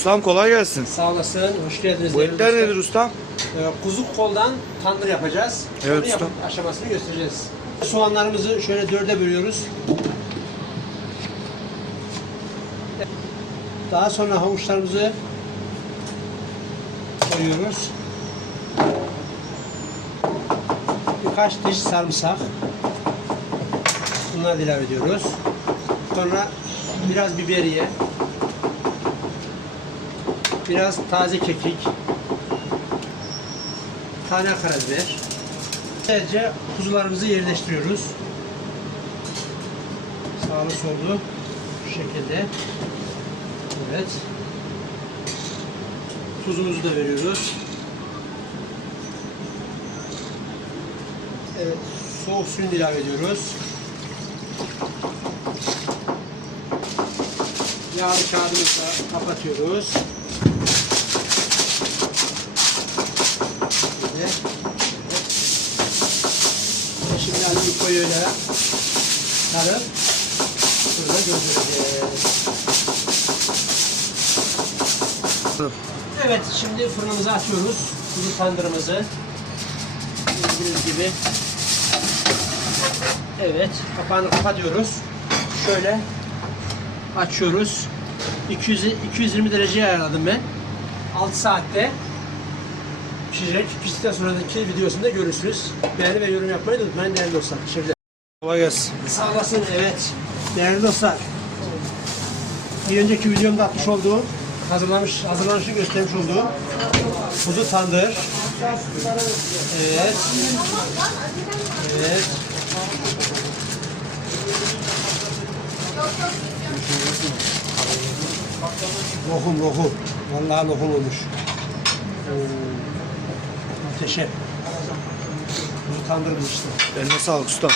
Ustam kolay gelsin. Sağ olasın, hoş geldiniz. Bu etler nedir ustam? Ee, kuzu koldan tandır yapacağız. Evet Onu yapım aşamasını göstereceğiz. Soğanlarımızı şöyle dörde bölüyoruz. Daha sonra havuçlarımızı koyuyoruz. Birkaç diş sarımsak. Bunları ilave ediyoruz. Sonra biraz biberiye. Biraz taze kekik. Tane karabiber. Sadece kuzularımızı yerleştiriyoruz. Sağlı sollu şu şekilde. Evet. Tuzumuzu da veriyoruz. Evet, soğuk suyunu ilave ediyoruz. Yağlı kağıdımızla kapatıyoruz. Şöyle. Evet. Şimdi alüminyum sarıp burada göndерeceğiz. Evet, şimdi fırınımızı açıyoruz. Kuzu tandırımızı. Gördüğünüz gibi. Evet, kapağını kapatıyoruz. Şöyle açıyoruz. 200, 220 dereceye ayarladım ben. 6 saatte pişecek. Piştikten sonraki videosunda görürsünüz. Beğeni ve yorum yapmayı da unutmayın değerli dostlar. Teşekkürler. Kolay gelsin. Sağ olasın, evet. Değerli dostlar. Bir önceki videomda atmış olduğum, hazırlamış, hazırlanışını göstermiş olduğum kuzu tandır. Evet. Evet. Lokum, lokum. Vallahi lokum olmuş. Oo, Muhteşem. Kuzu tandırmış işte. Eline sağlık ustam.